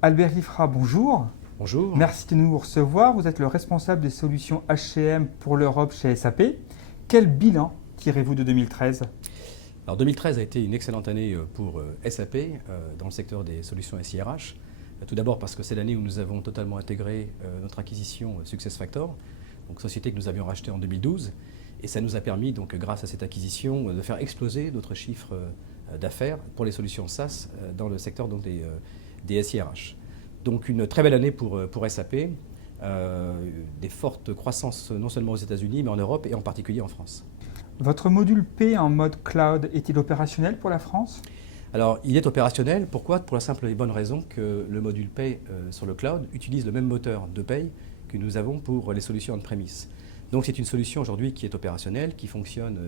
Albert Liffra, bonjour. Bonjour. Merci de nous recevoir. Vous êtes le responsable des solutions HCM pour l'Europe chez SAP. Quel bilan tirez-vous de 2013 ? Alors 2013 a été une excellente année pour SAP dans le secteur des solutions SIRH. Tout d'abord parce que c'est l'année où nous avons totalement intégré notre acquisition SuccessFactors, donc société que nous avions rachetée en 2012. Et ça nous a permis, donc, grâce à cette acquisition, de faire exploser notre chiffre d'affaires pour les solutions SaaS dans le secteur donc, des SIRH. Donc une très belle année pour SAP, des fortes croissances non seulement aux États-Unis mais en Europe et en particulier en France. Votre module P en mode cloud est-il opérationnel pour la France ? Alors il est opérationnel, pourquoi ? Pour la simple et bonne raison que le module Pay sur le cloud utilise le même moteur de paye que nous avons pour les solutions on-premise. Donc c'est une solution aujourd'hui qui est opérationnelle, qui fonctionne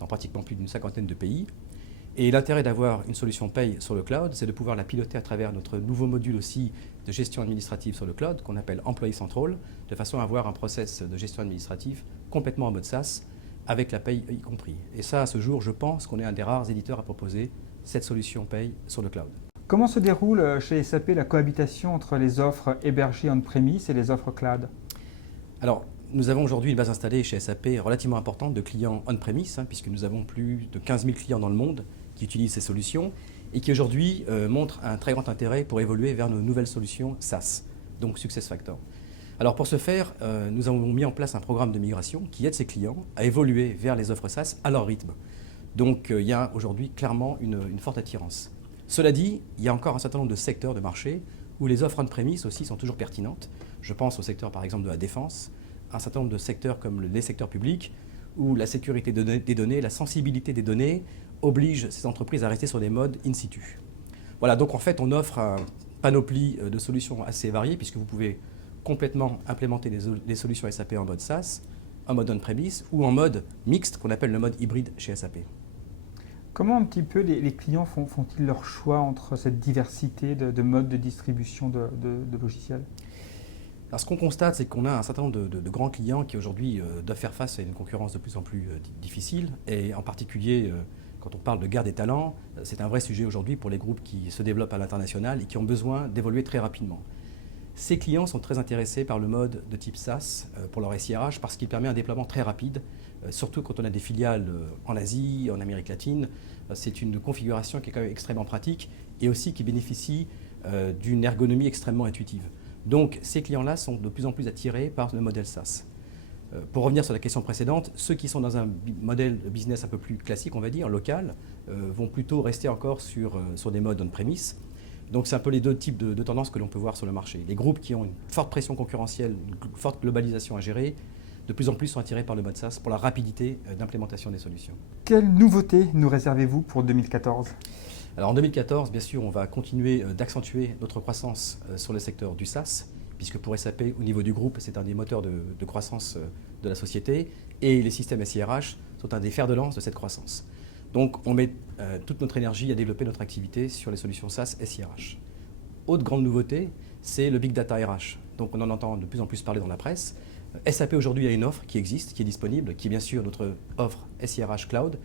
dans pratiquement plus d'une cinquantaine de pays. Et l'intérêt d'avoir une solution paye sur le cloud, c'est de pouvoir la piloter à travers notre nouveau module aussi de gestion administrative sur le cloud, qu'on appelle Employee Central, de façon à avoir un process de gestion administrative complètement en mode SaaS, avec la paye y compris. Et ça, à ce jour, je pense qu'on est un des rares éditeurs à proposer cette solution paye sur le cloud. Comment se déroule chez SAP la cohabitation entre les offres hébergées on-premise et les offres cloud ? Alors, nous avons aujourd'hui une base installée chez SAP relativement importante de clients on-premise, puisque nous avons plus de 15 000 clients dans le monde qui utilisent ces solutions et qui aujourd'hui montrent un très grand intérêt pour évoluer vers nos nouvelles solutions SaaS, donc SuccessFactors. Alors pour ce faire, nous avons mis en place un programme de migration qui aide ces clients à évoluer vers les offres SaaS à leur rythme. Donc il y a aujourd'hui clairement une forte attirance. Cela dit, il y a encore un certain nombre de secteurs de marché où les offres on-premise aussi sont toujours pertinentes. Je pense au secteur par exemple de la défense, un certain nombre de secteurs comme les secteurs publics, où la sécurité des données, la sensibilité des données oblige ces entreprises à rester sur des modes in situ. Voilà, donc en fait on offre un panoplie de solutions assez variées, puisque vous pouvez complètement implémenter les solutions SAP en mode SaaS, en mode on-premise ou en mode mixte, qu'on appelle le mode hybride chez SAP. Comment un petit peu les clients font-ils leur choix entre cette diversité de modes de distribution de logiciels ? Alors, ce qu'on constate, c'est qu'on a un certain nombre de grands clients qui aujourd'hui doivent faire face à une concurrence de plus en plus difficile. Et en particulier, quand on parle de guerre des talents, c'est un vrai sujet aujourd'hui pour les groupes qui se développent à l'international et qui ont besoin d'évoluer très rapidement. Ces clients sont très intéressés par le mode de type SaaS pour leur SIRH parce qu'il permet un déploiement très rapide, surtout quand on a des filiales en Asie, en Amérique latine. C'est une configuration qui est quand même extrêmement pratique et aussi qui bénéficie d'une ergonomie extrêmement intuitive. Donc ces clients-là sont de plus en plus attirés par le modèle SaaS. Pour revenir sur la question précédente, ceux qui sont dans un modèle de business un peu plus classique, on va dire, local, vont plutôt rester encore sur des modes on-premise. Donc c'est un peu les deux types de tendances que l'on peut voir sur le marché. Les groupes qui ont une forte pression concurrentielle, une forte globalisation à gérer, de plus en plus sont attirés par le mode SaaS pour la rapidité d'implémentation des solutions. Quelles nouveautés nous réservez-vous pour 2014 ? Alors en 2014, bien sûr, on va continuer d'accentuer notre croissance sur le secteur du SaaS, puisque pour SAP, au niveau du groupe, c'est un des moteurs de croissance de la société, et les systèmes SIRH sont un des fers de lance de cette croissance. Donc on met toute notre énergie à développer notre activité sur les solutions SaaS SIRH. Autre grande nouveauté, c'est le Big Data RH. Donc on en entend de plus en plus parler dans la presse. SAP aujourd'hui a une offre qui existe, qui est disponible, qui est bien sûr notre offre SIRH Cloud,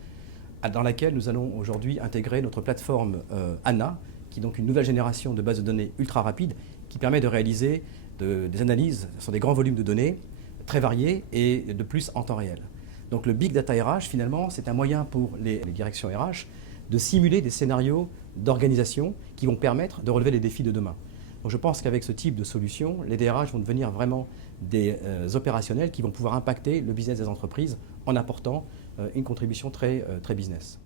dans laquelle nous allons aujourd'hui intégrer notre plateforme ANA, qui est donc une nouvelle génération de bases de données ultra rapides, qui permet de réaliser des analyses sur des grands volumes de données très variés et de plus en temps réel. Donc le Big Data RH, finalement, c'est un moyen pour les directions RH de simuler des scénarios d'organisation qui vont permettre de relever les défis de demain. Donc je pense qu'avec ce type de solution, les DRH vont devenir vraiment des opérationnels qui vont pouvoir impacter le business des entreprises en apportant une contribution très business.